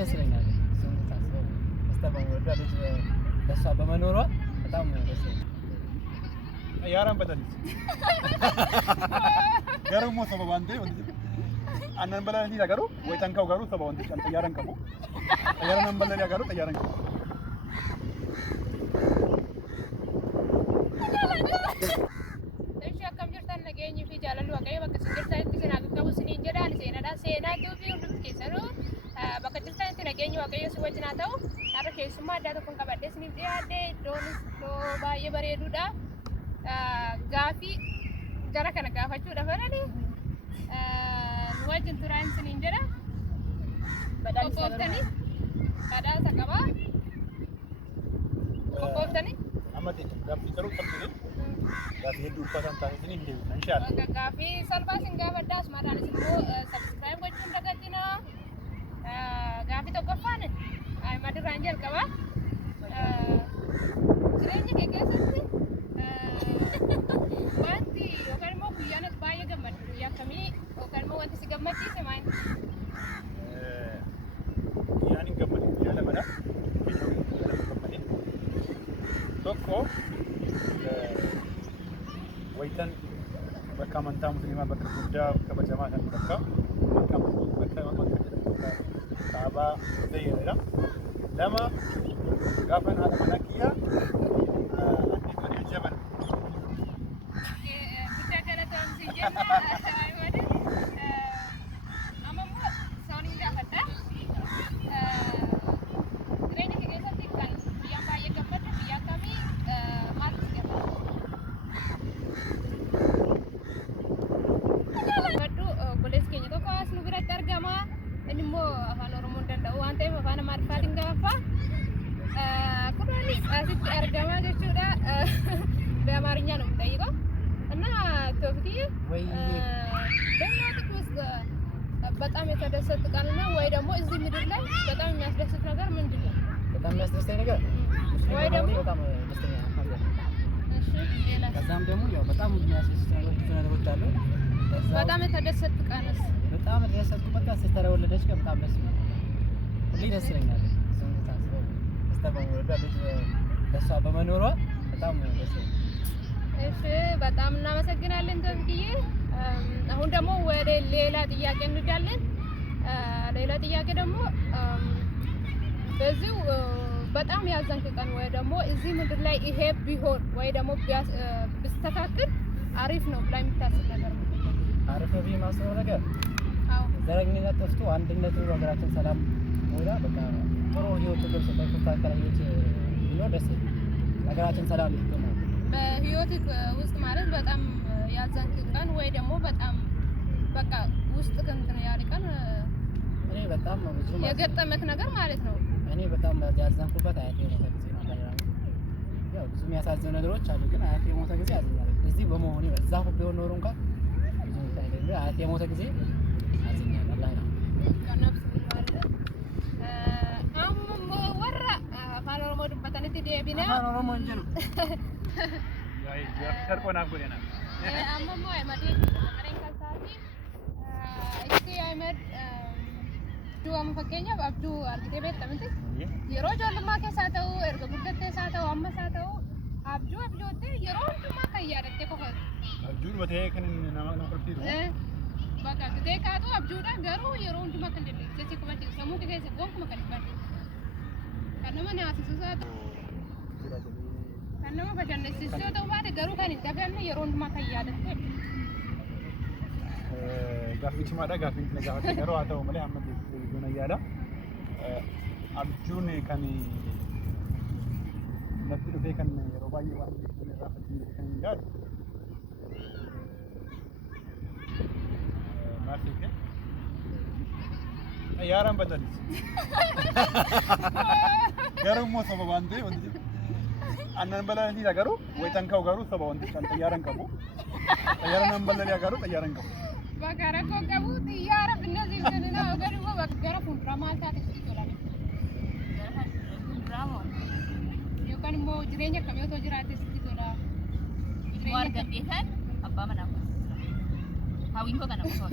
ደስ ይለኛል። እሱን ሳስበው አስተባባሪ ልጅ በሷ በመኖሯ በጣም ደስ ይለኛል። Xayyaaraan balalis. Garuu immoo sababa waan ta'eef aannan balaliidha garuu wayitaan ka'u garuu sababa waan ta'eef xayyaaraan qabu. Xayyaaraan nan balaliidha garuu xayyaaraan qabu. Ishee akkam jirtan nageenyi fi jaalalli waaqayyo bakka isin jirtanitti isin haa qaqqabu isiniin jedhaan seenaadha. Seenaa iddoo fi hundumti keessanuu bakka jirtanitti nageenyi waaqayyo si wajjin haa ta'u. Har'a keessummaa addaa tokkoon qabadhee isiniif dhiyaadhe iddoonis iddoo baay'ee bareeduudha. Gaafii gara kana gaafachuudhaaf jedhanii nu wajjin turaan isiniin jedha. Qophooftanii badhaasa qabaa. Qophooftanii. Amma ta'e gaaffii garuu qabdee gaaffii hedduu uffataan taasisanii hin deebisan inshaalla. Gaafii salphaa isin gaafadha. Asumaadhaanis immoo sabskiraayib gochuun dagatina. Gaafii tokkoffaan madirraan jalqabaa. Jireenya kee keessatti wanti yookaan immoo guyyaan as baay'ee gammadu guyyaa akkamii yookaan immoo wanti si gammachiise maali? Guyyaan hin gammadu guyyaa lamadha. Tokko wayitan bakka amantaa musliimaa bakka guddaa kabajamaa kan bakka kaabaa ta'edha. Lama gaafan haadha manaa kiyyaa anni tolee jaban. Guddaa galatoomsi jenna. Amma immoo isaanii gaafadha. Jireenya kee keessatti kan guyyaan baay'ee gammadu guyyaa akkamii maal si gammadu? Obboleessi keenya tokko as nu biratti argama. Inni immoo afaan Oromoo hin danda'u waan ta'eef afaan Amaariffaatiin gaafa. Kunis asitti argama jechuudha. በአማርኛ ነው የምጠይቀው እና ቶፊ በእናትህ ውስጥ በጣም የተደሰት ቀንና ወይ ደግሞ እዚህ ምድር ላይ በጣም የሚያስደስት ነገር ምንድን ነው? በጣም የሚያስደስተኝ ነገር ወይ ደግሞ በጣም ደስተኛ ነገር። እሺ ሌላ ከዛም ደግሞ ያው በጣም የሚያስደስት ነገር ብዙ ነገሮች አሉ። በጣም የተደሰት ቀንስ? በጣም የተደሰትኩበት ቀን ሲስተር የወለደች ቀን በጣም ደስ ይላል። ሁሌ ደስ ይለኛል። እሱን ሳስበው ሲስተር ልጅ በሷ በመኖሯ በጣም ደስ ይላል። እሺ በጣም እናመሰግናለን ተብዬ። አሁን ደግሞ ወደ ሌላ ጥያቄ እንሄዳለን። ሌላ ጥያቄ ደግሞ በዚሁ በጣም ያዘንክ ቀን ወይ ደግሞ እዚህ ምድር ላይ ይሄ ቢሆን ወይ ደግሞ ቢስተካከል አሪፍ ነው ብላ የምታስብ ነገር ነው? አሪፍ ነው ብዬ የማስበው ነገር አዎ ዘረኝነት ጠፍቶ አንድነቱ ሀገራችን ሰላም ሆና በቃ ጥሩ ህይወት ደርሶ ተስተካከለ ህይወት ቢኖር ደስ ይላል። ሀገራችን ሰላም እንድትሆን በህይወት ውስጥ ማለት በጣም ያዘንክ ቀን ወይ ደግሞ በጣም በቃ ውስጥ እንትን ያለ ቀን እኔ በጣም ነው ብዙ የገጠመክ ነገር ማለት ነው? እኔ በጣም ያዘንኩበት አያቴ ሞተ ጊዜ ነው። ያው ብዙ የሚያሳዝኑ ነገሮች አሉ፣ ግን አያቴ ሞተ ጊዜ አዝኛለሁ። እዚህ በመሆኔ እዛ ቢሆን ኖሮ እንኳን ብዙ ታይለኝ አያቴ ሞተ ጊዜ አዝኛለሁ። አላህ ነው ከነፍስ ማለት አምሞ ወራ አፋን ኦሮሞ ድበተንቲ ዴቢና አፋን ኦሮሞ እንጂ ነው ሰርቆናፍ ጎደና አምሞ አይመዲ ከረን ካልታቲ እስቲ አይመድ ዱአም ፈከኛ አብዱ አርግቴ ቤት ተምንት የሮ ጆልማ ከሳተው እርገ ጉደተ ሳተው አመሳተው አብዱ አብዱቴ የሮ ሁሉማ ከያደተ ኮፈ አብዱን በቴ ከን ናማ ነው ኮርቲሩ በቃ ግዴ ካቱ አብዱዳ ገሩ የሮ ሁሉማ ከንደለ ዘቲ ኮፈ ሰሙ ከከሰ ጎንኩ መከልባል ከነማ ናሲሱሳት ከነማ በሸነሲሱ ተውባተ ገሩ ከን ደፈነ የሮ ሁሉማ ከያደተ gaafichi maadha gaafiin gaafate garuu haa ta'u malee amma deebiin ayyaala abjuun kan natti dhufee kan yeroo baay'ee waan irraa fakkiin kan hin yaadu maal ta'e xayyaaraan balalis garuu immoo sababa waan ta'eef aannan balaliidha garuu wayitaan ka'u garuu sababa waan ta'eef xayyaaraan qabu xayyaaraan nan balaliidha garuu xayyaaraan qabu. Bakara ko kabu tiara binasi binana ogari ko bakara fundra malta tisi tola drama yo kan mo jirenya kami to jirate tisi tola warga dehan apa mana hawin ko kana ko